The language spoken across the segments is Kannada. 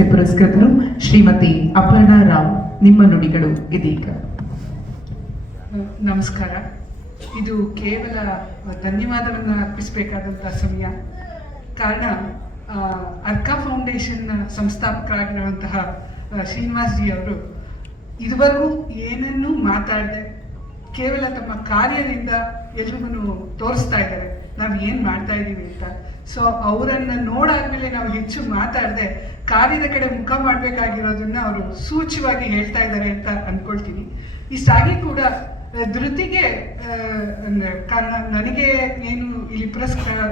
ಪ್ರಶಸ್ತಿ ಪುರಸ್ಕೃತರು ಶ್ರೀಮತಿ ಅಪರ್ಣಾ ರಾವ್. ನಿಮ್ಮ ನುಡಿಗಳು ಇದೀಗ. ನಮಸ್ಕಾರ. ಇದು ಕೇವಲ ಧನ್ಯವಾದವನ್ನು ಅರ್ಪಿಸಬೇಕಾದಂತಹ ಸಮಯ. ಕಾರಣ ಅರ್ಕಾ ಫೌಂಡೇಶನ್ ಸಂಸ್ಥಾಪಕರಾಗಿರುವಂತಹ ಶ್ರೀನಿವಾಸ್ ಜಿ ಅವರು ಇದುವರೆಗೂ ಏನನ್ನೂ ಮಾತಾಡದೆ ಕೇವಲ ತಮ್ಮ ಕಾರ್ಯದಿಂದ ಎಲ್ರಿಗೂ ತೋರಿಸ್ತಾ ಇದ್ದಾರೆ ನಾವು ಏನು ಮಾಡ್ತಾ ಇದ್ದೀವಿ ಅಂತ. ಸೊ ಅವರನ್ನು ನೋಡಾದ್ಮೇಲೆ ನಾವು ಹೆಚ್ಚು ಮಾತಾಡದೆ ಕಾರ್ಯದ ಕಡೆ ಮುಖ ಮಾಡಬೇಕಾಗಿರೋದನ್ನ ಅವರು ಸೂಚ್ಯವಾಗಿ ಹೇಳ್ತಾ ಇದ್ದಾರೆ ಅಂತ ಅಂದ್ಕೊಳ್ತೀನಿ. ಇಷ್ಟಾಗಿ ಕೂಡ ಧೃತಿಗೆ ಕಾರಣ ನನಗೆ ಏನು ಇಲ್ಲಿ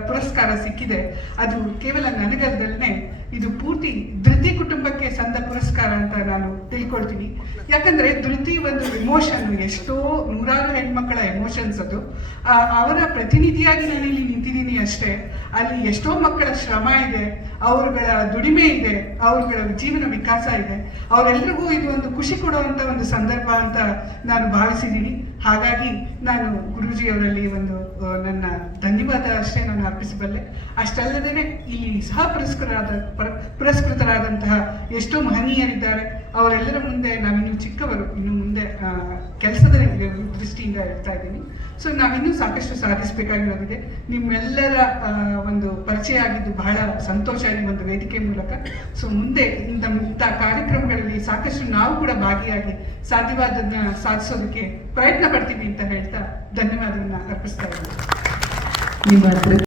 ಪುರಸ್ಕಾರ ಸಿಕ್ಕಿದೆ ಅದು ಕೇವಲ ನನಗಲ್ದಲ್ಲೇ ಇದು ಪೂರ್ತಿ ಧೃತಿ ಕುಟುಂಬಕ್ಕೆ ಸಂದ ಪುರಸ್ಕಾರ ಅಂತ ನಾನು ತಿಳ್ಕೊಳ್ತೀನಿ. ಯಾಕಂದ್ರೆ ಧೃತಿ ಒಂದು ಎಮೋಷನ್, ಎಷ್ಟೋ ನೂರಾರು ಹೆಣ್ಮಕ್ಕಳ ಎಮೋಷನ್ಸ್ ಅದು. ಅವರ ಪ್ರತಿನಿಧಿಯಾಗಿ ನಾನು ಇಲ್ಲಿ ನಿಂತಿದ್ದೀನಿ ಅಷ್ಟೇ. ಅಲ್ಲಿ ಎಷ್ಟೋ ಮಕ್ಕಳ ಶ್ರಮ ಇದೆ, ಅವ್ರಗಳ ದುಡಿಮೆ ಇದೆ, ಅವ್ರಗಳ ಜೀವನ ವಿಕಾಸ ಇದೆ. ಅವರೆಲ್ಲರಿಗೂ ಇದು ಒಂದು ಖುಷಿ ಕೊಡುವಂಥ ಒಂದು ಸಂದರ್ಭ ಅಂತ ನಾನು ಭಾವಿಸಿದ್ದೀನಿ. ಹಾಗಾಗಿ ನಾನು ಗುರೂಜಿಯವರಲ್ಲಿ ಒಂದು ನನ್ನ ಧನ್ಯವಾದ ಅಷ್ಟೇ ನಾನು ಅರ್ಪಿಸಬಲ್ಲೆ. ಅಷ್ಟಲ್ಲದೇ ಇಲ್ಲಿ ಸಹ ಪುರಸ್ಕೃತರಾದಂತಹ ಎಷ್ಟೋ ಮಹನೀಯರಿದ್ದಾರೆ. ಅವರೆಲ್ಲರ ಮುಂದೆ ನಾವಿನ್ನೂ ಚಿಕ್ಕವರು, ಇನ್ನು ಮುಂದೆ ಕೆಲಸದ ದೃಷ್ಟಿಯಿಂದ ಇರ್ತಾ ಇದ್ದೀನಿ. ಸೊ ನಾವಿನ್ನೂ ಸಾಕಷ್ಟು ಸಾಧಿಸಬೇಕಾಗಿರೋದಿದೆ. ನಿಮ್ಮೆಲ್ಲರ ಒಂದು ಪರಿಚಯ ಆಗಿದ್ದು ಬಹಳ ಸಂತೋಷ ಈ ಒಂದು ವೇದಿಕೆ ಮೂಲಕ. ಸೊ ಮುಂದೆ ಇಂಥ ಕಾರ್ಯಕ್ರಮಗಳಲ್ಲಿ ಸಾಕಷ್ಟು ನಾವು ಕೂಡ ಭಾಗಿಯಾಗಿ ಸಾಧ್ಯವಾದನ್ನ ಸಾಧಿಸೋದಕ್ಕೆ ಪ್ರಯತ್ನ ಪಡ್ತೀವಿ ಅಂತ ಹೇಳ್ತಾ ಧನ್ಯವಾದವನ್ನು ಅರ್ಪಿಸ್ತಾ ಇದ್ದೀನಿ. ನಿಮ್ಮ